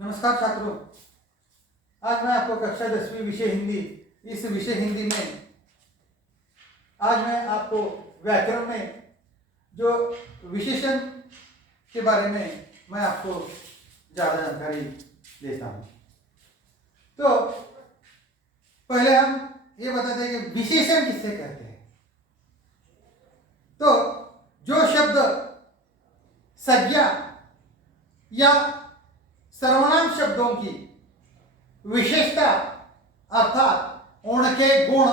नमस्कार छात्रों। आज मैं आपको कक्षा 10वीं विषय हिंदी, इस विषय हिंदी में आज मैं आपको व्याकरण में जो विशेषण के बारे में मैं आपको ज़्यादा जानकारी देता हूँ। तो पहले हम ये बताते हैं कि विशेषण किससे कहते हैं। तो जो शब्द संज्ञा या सर्वनाम शब्दों की विशेषता अर्थात उनके गुण,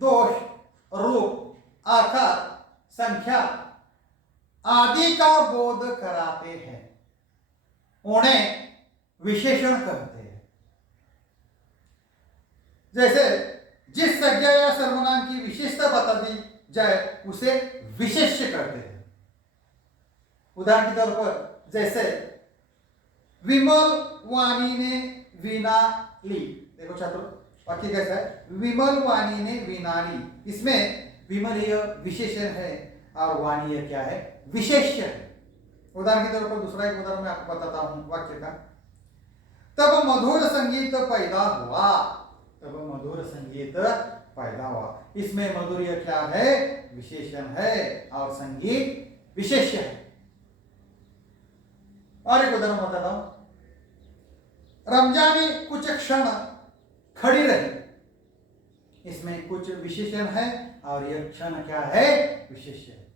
दोष, रूप, आकार, संख्या आदि का बोध कराते हैं, उन्हें विशेषण कहते हैं। जैसे जिस संज्ञा या सर्वनाम की विशेषता बता दी जाए उसे विशेष्य कहते हैं। उदाहरण के तौर पर जैसे विमल वाणी ने वीणा ली। देखो छात्रों, वाक्य कैसा है? विमल वाणी ने वीणा ली। इसमें विमल यह विशेषण है और वाणी यह क्या है? विशेष्य है। उदाहरण के तौर पर दूसरा एक उदाहरण मैं आपको बताता हूं वाक्य का। तब मधुर संगीत पैदा हुआ। तब मधुर संगीत पैदा हुआ। इसमें मधुर यह क्या है? विशेषण है और संगीत विशेष्य है। और एक उदाहरण बताता हूं। रमजानी कुछ क्षण खड़ी रही। इसमें कुछ विशेषण है और यह क्षण क्या है? विशेष्य है।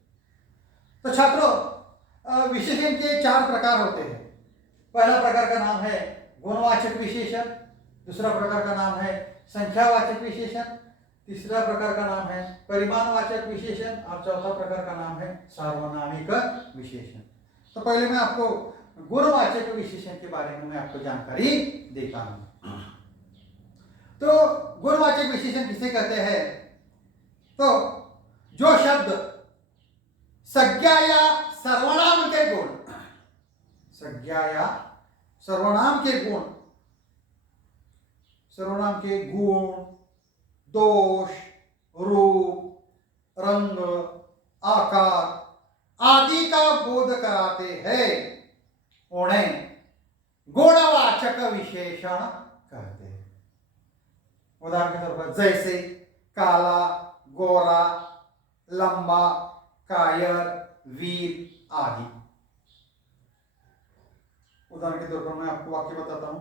तो छात्रों, विशेषण के 4 प्रकार होते हैं। पहला प्रकार का नाम है गुणवाचक विशेषण, दूसरा प्रकार का नाम है संख्यावाचक विशेषण, तीसरा प्रकार का नाम है परिमाणवाचक विशेषण और चौथा प्रकार का नाम है सार्वनामिक विशेषण। तो पहले मैं आपको गुणवाचक विशेषण के बारे में मैं आपको जानकारी देता हूं। तो गुणवाचक विशेषण किसे कहते हैं? तो जो शब्द संज्ञा या सर्वनाम के गुण, संज्ञा या सर्वनाम के गुण, सर्वनाम के गुण, दोष, रूप, रंग, आकार आदि का बोध कराते हैं, उन्हें गुणवाचक विशेषण कहते हैं। उदाहरण के तौर पर जैसे काला, गोरा, लंबा, कायर, वीर आदि। उदाहरण के तौर पर मैं आपको वाक्य बताता हूं।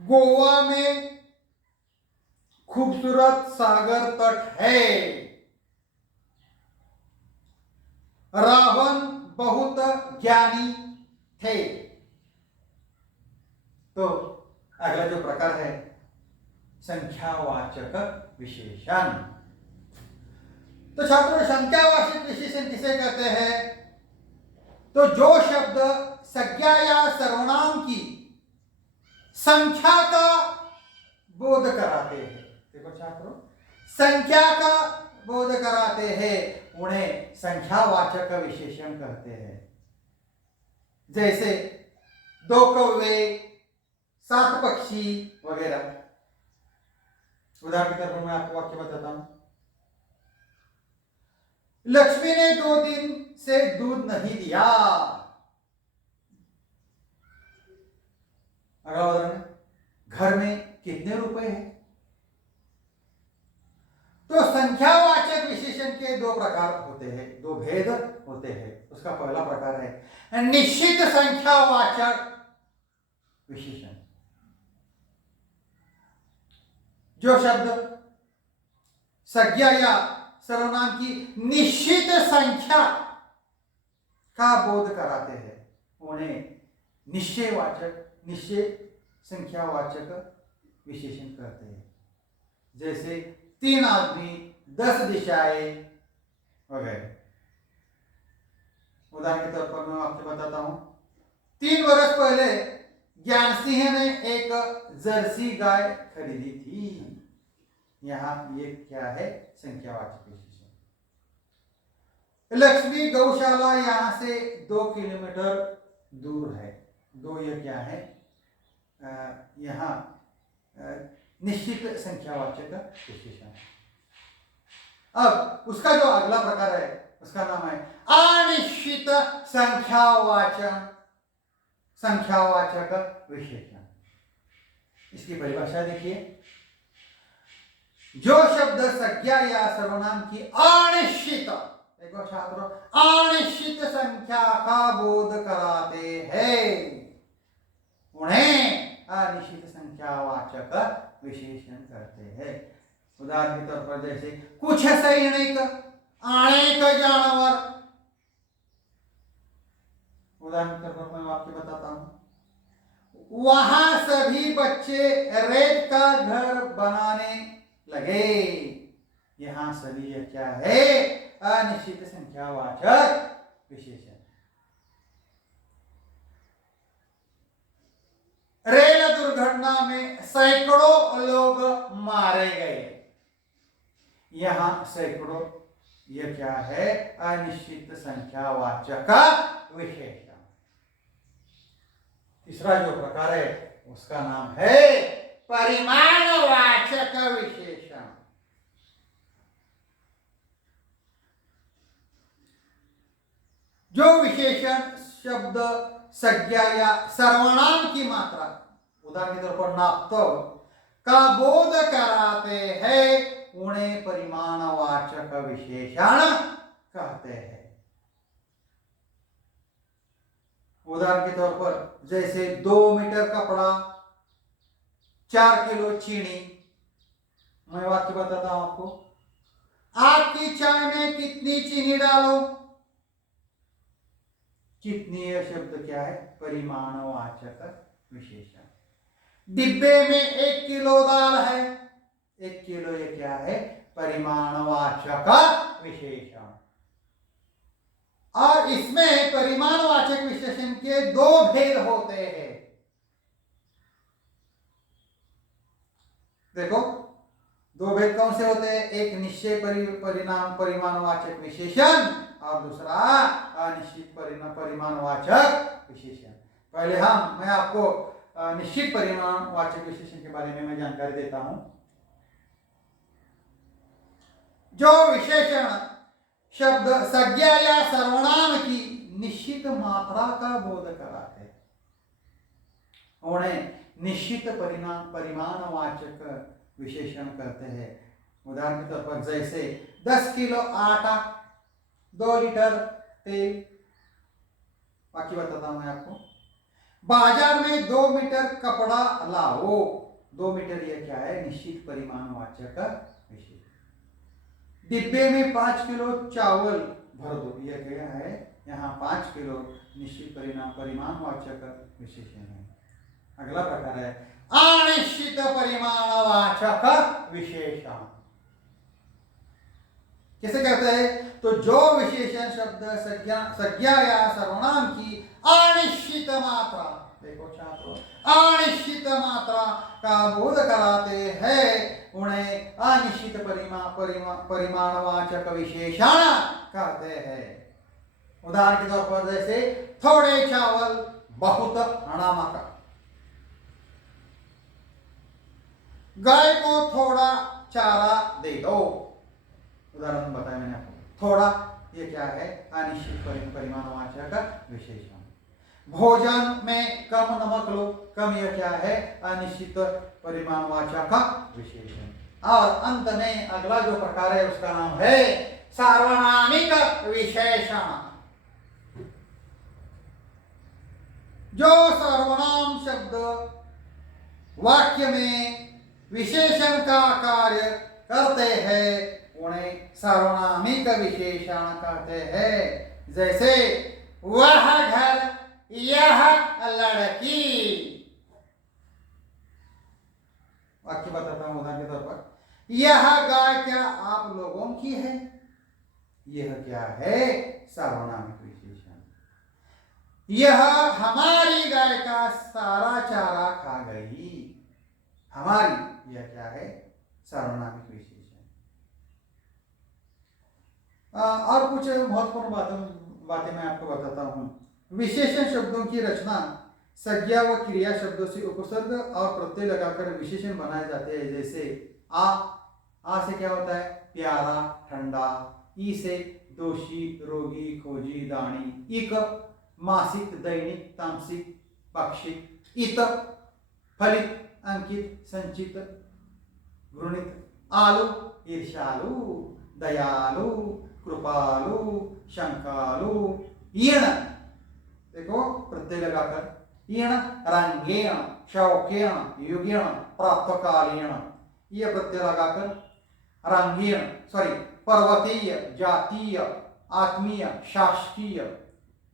गोवा में खूबसूरत सागर तट है। रावण बहुत ज्ञानी थे। तो अगला जो प्रकार है संख्यावाचक विशेषण। तो छात्रों, संख्यावाचक विशेषण किसे कहते हैं? तो जो शब्द संज्ञा या सर्वनाम की संख्या का बोध कराते हैं। देखो छात्रों, संख्या का बोध कराते हैं, उन्हें संख्यावाचक विशेषण कहते हैं। जैसे 2 कौवे, 7 पक्षी वगैरह। उदाहरण के तौर पर मैं आपको वाक्य बताता हूं। लक्ष्मी ने 2 दिन से दूध नहीं दिया। अगला उदाहरण, घर में कितने रुपए हैं? तो संख्यावाचक विशेषण के 2 प्रकार होते हैं, 2 भेद होते हैं। उसका पहला प्रकार है निश्चित संख्यावाचक विशेषण। जो शब्द संज्ञा या सर्वनाम की निश्चित संख्या का बोध कराते हैं, उन्हें निश्चय संख्यावाचक विशेषण कहते हैं। जैसे 3 आदमी, 10 दिशाएं वगैरह। उदाहरण के तौर पर मैं आपको बताता हूं। 3 वर्ष पहले ज्ञान सिंह ने एक जर्सी गाय खरीदी थी। यहां ये क्या है? संख्यावाचक विशेषण। लक्ष्मी गौशाला यहां से 2 किलोमीटर दूर है। 2 ये क्या है? यहां निश्चित संख्यावाचक विशेषण। अब उसका जो अगला प्रकार है उसका नाम है अनिश्चित संख्यावाचक संख्यावाचक विशेषण। इसकी परिभाषा देखिए, जो शब्द संज्ञा या सर्वनाम की अनिश्चित, देखो छात्रों, अनिश्चित संख्या का बोध कराते हैं, उन्हें अनिश्चित संख्यावाचक विशेषण करते हैं। उदाहरण के तौर पर जैसे कुछ सैनिक, अनेक जानवर। उदाहरण के तौर पर मैं वाक्य बताता हूं, वहां सभी बच्चे रेत का घर बनाने लगे। यहां सभी यह क्या है? अनिश्चित संख्यावाचक विशेषण। रेल दुर्घटना में सैकड़ों लोग मारे गए। यहां सैकड़ों, यह क्या है? अनिश्चित संख्यावाचक विशेषण। तीसरा जो प्रकार है उसका नाम है परिमाणवाचक विशेषण। जो विशेषण शब्द संज्ञा या सर्वनाम की मात्रा, उदाहरण के तौर पर नापतोल, का बोध कराते हैं, उन्हें परिमाणवाचक विशेषण कहते हैं। उदाहरण के तौर पर जैसे 2 मीटर कपड़ा, 4 किलो चीनी। मैं वाक्य बताता हूं आपको, आपकी चाय में कितनी चीनी डालो? कितनी, यह शब्द क्या है? परिमाणवाचक विशेषण। डिब्बे में 1 किलो दाल है, 1 किलो, ये क्या है? परिमाणवाचक विशेषण। और इसमें परिमाणवाचक विशेषण के 2 भेद होते हैं। देखो, 2 भेद कौन से होते हैं? एक निश्चय परिणाम परिमाणवाचक विशेषण और दूसरा अनिश्चित परिमाणवाचक विशेषण। पहले मैं आपको निश्चित परिमाणवाचक विशेषण के बारे में मैं जानकारी देता हूं। जो विशेषण शब्द संज्ञा या सर्वनाम की निश्चित मात्रा का बोध कराते हैं, उन्हें निश्चित परिमाणवाचक विशेषण करते हैं। उदाहरण के तौर पर जैसे 10 किलो आटा, 2 लीटर तेल। बाकी बताता हूं मैं आपको, बाजार में 2 मीटर कपड़ा लाओ। 2 मीटर यह क्या है? निश्चित परिमाणवाचक विशेषण। डिब्बे में 5 किलो चावल भर दो, यह क्या है? यहाँ 5 किलो निश्चित परिमाणवाचक विशेषण है। अगला प्रकार है अनिश्चित परिमाणवाचक विशेषण। किसे कहते हैं? तो जो विशेषण शब्द संज्ञा या सर्वनाम की अनिश्चित मात्रा, देखो छात्रों, अनिश्चित मात्रा का बोध कराते हैं, उन्हें अनिश्चित परिमाणवाचक विशेषण कहते हैं। उदाहरण के तौर पर जैसे थोड़े चावल बहुत नमक, गाय को थोड़ा चारा दे दो। उदाहरण बताया मैंने आपको, थोड़ा, ये क्या है? अनिश्चित परिमाणवाचक विशेषण। भोजन में कम नमक लो, कम, यह क्या है? अनिश्चित परिमाणवाचक विशेषण। और अंत में अगला जो प्रकार है उसका नाम है सार्वनामिक विशेषण। जो सर्वनाम शब्द वाक्य में विशेषण का कार्य करते हैं, उन्हें सार्वनामिक विशेषण कहते हैं। जैसे वह घर, यह लड़की। वाक्य बताता हूं उदाहरण के तौर पर, यह गाय क्या आप लोगों की है? यह क्या है? सार्वनामिक विशेषण। यह हमारी गाय का सारा चारा खा गई। हमारी, यह क्या है? सार्वनामिक विशेषण। और कुछ महत्वपूर्ण बातें मैं आपको बताता हूं। विशेषण शब्दों की रचना संज्ञा व क्रिया शब्दों से उपसर्ग और प्रत्यय लगाकर विशेषण बनाए जाते हैं। जैसे आ से क्या होता है? प्यारा, ठंडा। ई से दोषी, रोगी, खोजी, दानी। इक मासिक, दैनिक, तामसिक, पक्षी, इत फलित, अंकित, संचित, घृणित, आलू ईर्ष्यालु, दयालु, कृपालु, शंकालु, ईण देखो प्रत्यय लगाकर, ईण रंगेण, शौकेण, युगेण, प्रातःकालीन, ये प्रत्यय लगाकर रंगीण पर्वतीय, जातीय, आत्मीय, शासकीय,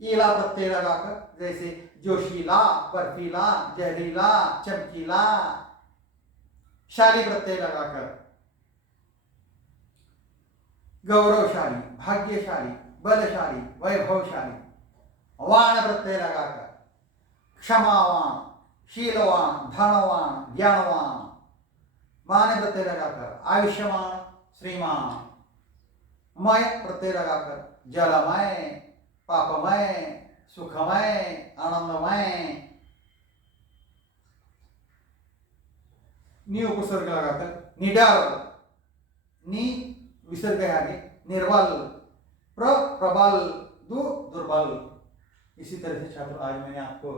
ईला प्रत्यय लगाकर जैसे जोशीला, बर्फीला, जहरीला, चमकीला, शाली प्रत्यय लगाकर गौरवशाली, भाग्यशाली, बलशाली, वैभवशाली, वाण प्रत्यय लगाकर क्षमावान, शीलवान, धनवान, ज्ञानवान, मान प्रत्यय लगाकर आयुष्यमान, श्रीमान, मय प्रत्यय लगाकर जलमय, पापमय, सुखमय, आनंदमय, नी उपसर्ग लगाकर निडर, नी विसर्ग है आगे, निर्बल, प्रबल, दुर्बल। इसी तरह से छात्रों आज मैंने आपको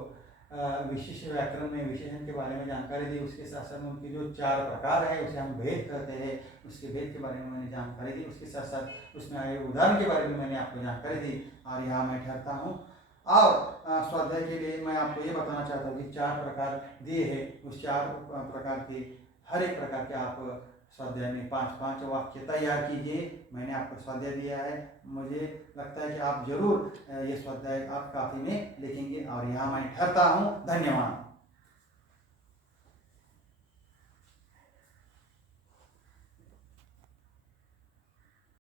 विशेष व्याकरण में विशेषण के बारे में जानकारी दी, उसके साथ साथ उनके जो 4 प्रकार है उसे हम भेद कहते हैं, उसके भेद के बारे में मैंने जानकारी दी, उसके साथ साथ उसमें आए उदाहरण के बारे में मैंने आपको जानकारी दी। और यहाँ मैं ठहरता हूँ और स्वाध्याय के लिए मैं आपको ये बताना चाहता हूँ कि 4 प्रकार दिए हैं, उस 4 प्रकार के हर एक प्रकार के आप स्वाध्याय में 5-5 वाक्य तैयार कीजिए। मैंने आपको स्वाध्याय दिया है, मुझे लगता है कि आप जरूर ये स्वाध्याय आप काफी में लिखेंगे। और यहाँ मैं ठहरता हूँ, धन्यवाद।